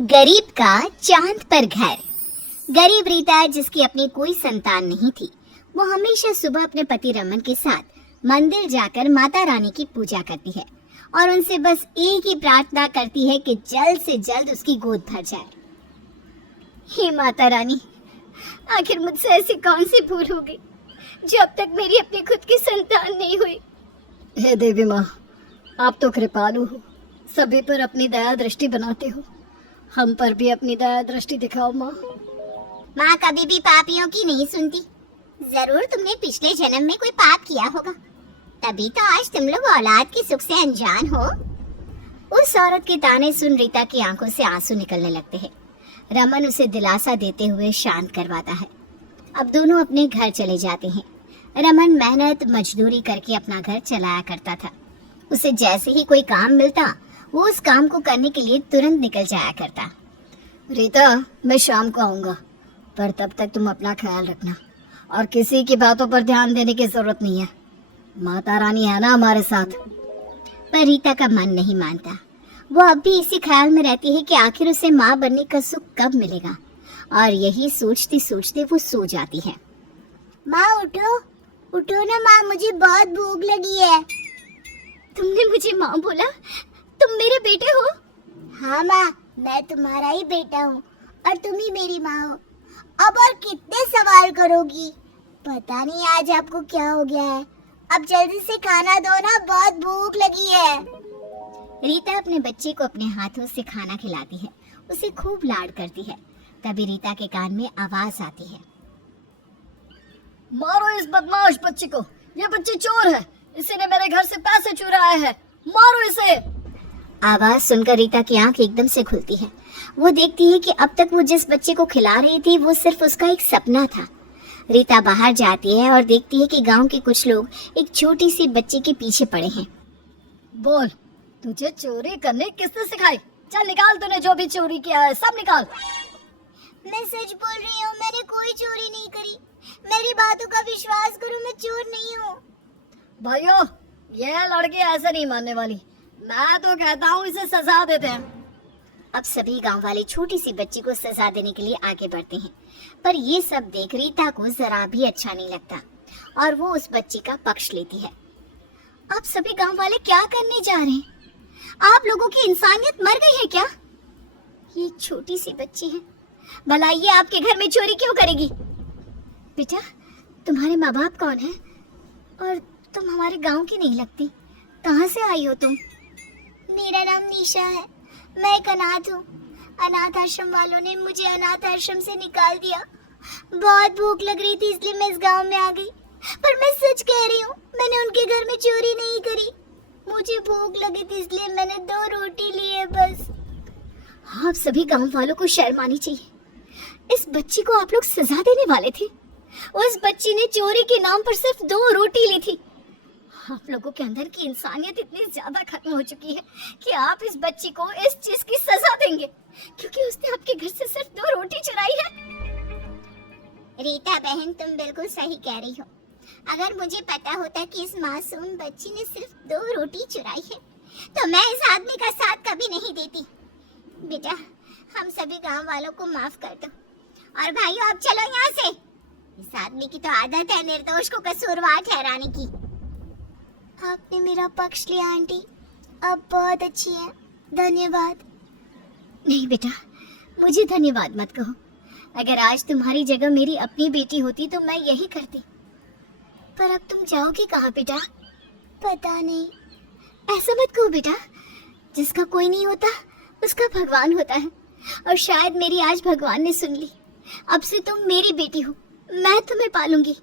गरीब का चांद पर घर। गरीब रीता, जिसकी अपनी कोई संतान नहीं थी, वो हमेशा सुबह अपने पति रमन के साथ मंदिर जाकर माता रानी की पूजा करती है और उनसे बस एक ही प्रार्थना करती है कि जल्द से जल्द उसकी गोद भर जाए। हे माता रानी, आखिर मुझसे ऐसी कौन सी भूल हो गई जो अब तक मेरी अपनी खुद की संतान नहीं हुई। हे देवी माँ, आप तो कृपालु हो, सभी पर अपनी दया दृष्टि बनाते हो, हम पर भी अपनी दया दृष्टि दिखाओ माँ। माँ कभी भी पापियों की नहीं सुनती। जरूर तुमने पिछले जन्म में कोई पाप किया होगा, तभी तो आज तुम लोग औलाद के सुख से अनजान हो। उस औरत के ताने सुन रीता की आंखों से आंसू निकलने लगते हैं। रमन उसे दिलासा देते हुए शांत करवाता है। अब दोनों अपने घर चले जाते हैं। रमन मेहनत मजदूरी करके अपना घर चलाया करता था। उसे जैसे ही कोई काम मिलता, वो उस काम को करने के लिए तुरंत निकल जाया करता। रीता, मैं शाम को आऊंगा, पर तब तक तुम अपना ख्याल रखना और किसी की बातों पर ध्यान देने की जरूरत नहीं है। माता रानी है ना हमारे साथ। पर रीता का मन नहीं मानता। वो अब भी इसी ख्याल में रहती है कि आखिर उसे माँ बनने का सुख कब मिलेगा, और यही सोचते सोचते वो सो जाती है। माँ उठो, उठो ना माँ, मुझे बहुत भूख लगी है। तुमने मुझे माँ बोला? तुम मेरे बेटे हो? हाँ माँ, मैं तुम्हारा ही बेटा हूँ और तुम ही मेरी माँ हो। अब और कितने सवाल करोगी? पता नहीं आज आपको क्या हो गया है। अब जल्दी से खाना दो ना, बहुत भूख लगी है। रीता अपने बच्चे को अपने हाथों से खाना खिलाती है, उसे खूब लाड करती है। तभी रीता के कान में आवाज आती है, मारो इस बदमाश बच्चे को, ये बच्ची चोर है, इसी ने मेरे घर से पैसे चुराए हैं, मारो इसे। आवाज सुनकर रीता की आंख एकदम से खुलती है। वो देखती है कि अब तक वो जिस बच्चे को खिला रही थी वो सिर्फ उसका एक सपना था। रीता बाहर जाती है और देखती है कि गांव के कुछ लोग एक छोटी सी बच्ची के पीछे पड़े हैं। बोल, तुझे चोरी करने किसने सिखाई? चल निकाल, तूने जो भी चोरी किया है सब निकाल। मैं सच बोल रही हूँ, मैंने कोई चोरी नहीं करी। मेरी बातों का विश्वास करो, मैं चोर नहीं हूँ। भाइयों, ये लड़की ऐसे नहीं मानने वाली, मैं तो कहता हूँ इसे सजा देते हैं। अब सभी गांव वाले छोटी सी बच्ची को सजा देने के लिए आगे बढ़ते हैं, पर ये सब देख रीता को जरा भी अच्छा नहीं लगता और वो उस बच्ची का पक्ष लेती है। अब सभी गांव वाले क्या करने जा रहे हैं? आप लोगों की इंसानियत मर गई है क्या? ये छोटी सी बच्ची है, भला ये आपके घर में चोरी क्यों करेगी? बेटा, तुम्हारे माँ बाप कौन है? और तुम हमारे गांव की नहीं लगती, कहाँ से आई हो तुम? मेरा नाम निशा है, मैं एक अनाथ हूँ। अनाथ आश्रम वालों ने मुझे अनाथ आश्रम से निकाल दिया। बहुत भूख लग रही थी इसलिए मैं इस गांव में आ गई। पर मैं सच कह रही हूँ, मैंने उनके घर में चोरी नहीं करी। मुझे भूख लगी थी इसलिए मैंने 2 रोटी ली है बस। आप सभी गांव वालों को शर्म आनी चाहिए। इस बच्ची को आप लोग सजा देने वाले थे। उस बच्ची ने चोरी के नाम पर सिर्फ 2 रोटी ली थी। आप लोगों के अंदर की इंसानियत इतनी ज्यादा खत्म हो चुकी है कि आप इस बच्ची को इस चीज की सजा देंगे क्योंकि उसने आपके घर से सिर्फ 2 रोटी चुराई है। रीता बहन, तुम बिल्कुल सही कह रही हो। अगर मुझे पता होता कि इस मासूम बच्ची ने सिर्फ 2 रोटी चुराई है तो मैं इस आदमी का साथ कभी नहीं देती। बेटा, हम सभी गांव वालों को माफ कर दो। और भाइयों, अब चलो यहाँ से। इस आदमी की तो आदत है निर्दोष को कसूरवार ठहराने की। आपने मेरा पक्ष लिया आंटी, आप बहुत अच्छी हैं, धन्यवाद। नहीं बेटा, मुझे धन्यवाद मत कहो। अगर आज तुम्हारी जगह मेरी अपनी बेटी होती तो मैं यही करती। पर अब तुम जाओगी कहाँ बेटा? पता नहीं। ऐसा मत कहो बेटा, जिसका कोई नहीं होता उसका भगवान होता है, और शायद मेरी आज भगवान ने सुन ली। अब से तुम मेरी बेटी हो, मैं तुम्हें पालूंगी।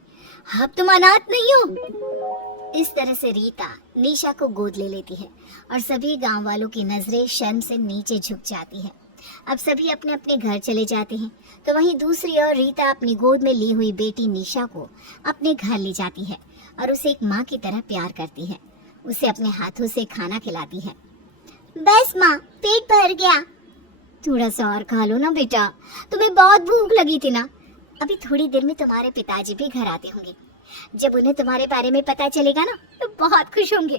अब तुम अनाथ नहीं हो। इस तरह से रीता निशा को गोद ले लेती है और सभी गांव वालों की नजरें शर्म से नीचे झुक जाती है। अब सभी अपने अपने घर चले जाते हैं, तो वहीं दूसरी ओर रीता अपनी गोद में ली हुई बेटी निशा को अपने घर ले जाती है और उसे एक माँ की तरह प्यार करती है। उसे अपने हाथों से खाना खिलाती है। बस माँ, पेट भर गया। थोड़ा सा और खा लो ना बेटा, तुम्हें बहुत भूख लगी थी ना। अभी थोड़ी देर में तुम्हारे पिताजी भी घर आते होंगे। जब उन्हें तुम्हारे बारे में पता चलेगा ना तो बहुत खुश होंगे।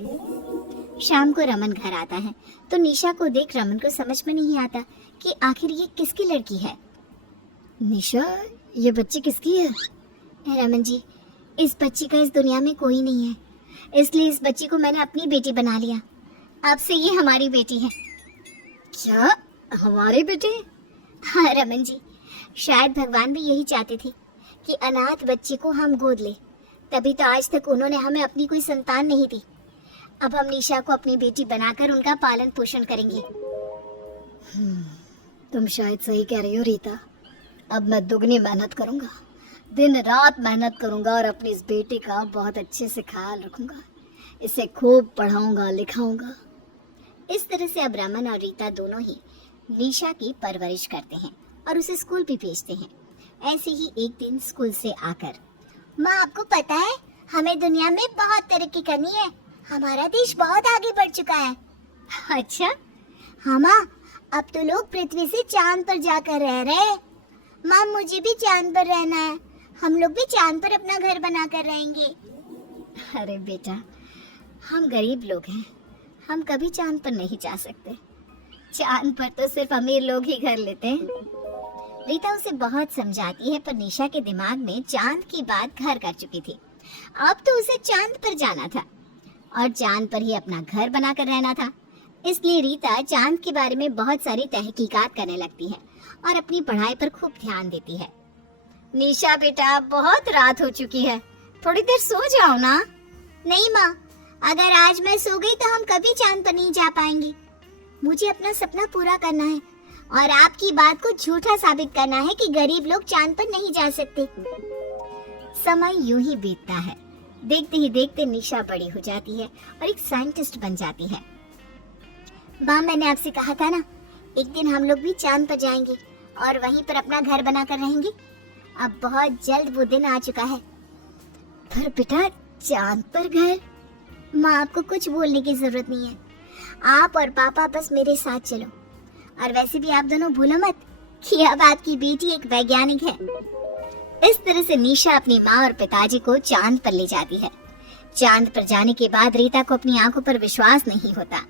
शाम को रमन घर आता है तो निशा को देख रमन को समझ में नहीं आता कि आखिर ये किसकी लड़की है। निशा, ये बच्ची किसकी है? रमन जी, इस बच्ची का इस दुनिया में कोई नहीं है, इसलिए इस बच्ची को मैंने अपनी बेटी बना लिया। अब से ये हमारी बेटी है। क्या, हमारी बेटी? हाँ रमन जी, शायद भगवान भी यही चाहते थे कि अनाथ बच्ची को हम गोद ले, तभी तो आज तक उन्होंने हमें अपनी कोई संतान नहीं दी। अब हम निशा को अपनी बेटी बनाकर उनका पालन पोषण करेंगे। तुम शायद सही कह रही हो रीता। अब मैं दुगनी मेहनत करूंगा, दिन रात मेहनत करूंगा और अपनी इस बेटी का बहुत अच्छे से ख्याल रखूंगा। इसे खूब पढ़ाऊंगा लिखाऊंगा। इस तरह से अब रमन और रीता दोनों ही निशा की परवरिश करते हैं और उसे स्कूल भी भेजते हैं। ऐसे ही एक दिन स्कूल से आकर, माँ आपको पता है हमें दुनिया में बहुत तरक्की करनी है, हमारा देश बहुत आगे बढ़ चुका है। अच्छा? हाँ माँ, अब तो लोग पृथ्वी से चांद पर जाकर रह रहे हैं। माँ मुझे भी चांद पर रहना है, हम लोग भी चांद पर अपना घर बनाकर रहेंगे। अरे बेटा, हम गरीब लोग हैं, हम कभी चांद पर नहीं जा सकते। चांद पर तो सिर्फ अमीर लोग ही घर लेते हैं। रीता उसे बहुत समझाती है, पर निशा के दिमाग में चांद की बात घर कर चुकी थी। अब तो उसे चांद पर जाना था और चांद पर ही अपना घर बनाकर रहना था। इसलिए रीता चांद के बारे में बहुत सारी तहकीकात करने लगती है और अपनी पढ़ाई पर खूब ध्यान देती है। निशा बेटा, बहुत रात हो चुकी है, थोड़ी देर सो जाओ ना। नहीं माँ, अगर आज मैं सो गई तो हम कभी चांद पर नहीं जा पाएंगे। मुझे अपना सपना पूरा करना है और आपकी बात को झूठा साबित करना है कि गरीब लोग चांद पर नहीं जा सकते। समय यूं ही बीतता है। देखते ही देखते निशा बड़ी हो जाती है और एक साइंटिस्ट बन जाती है। माँ, मैंने आपसे कहा था ना, एक दिन हम लोग भी चांद पर जाएंगे और वहीं पर अपना घर बनाकर रहेंगे। अब बहुत जल्द वो दिन आ चुका है। पर बेटा, चांद पर घर? माँ, आपको कुछ बोलने की जरूरत नहीं है। आप और पापा बस मेरे साथ चलो। और वैसे भी आप दोनों भूलो मत कि अब आपकी बेटी एक वैज्ञानिक है। इस तरह से निशा अपनी माँ और पिताजी को चांद पर ले जाती है। चांद पर जाने के बाद रीता को अपनी आंखों पर विश्वास नहीं होता।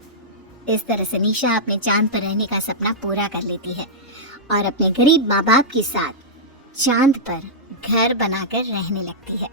इस तरह से निशा अपने चांद पर रहने का सपना पूरा कर लेती है और अपने गरीब माँ बाप के साथ चांद पर घर बनाकर रहने लगती है।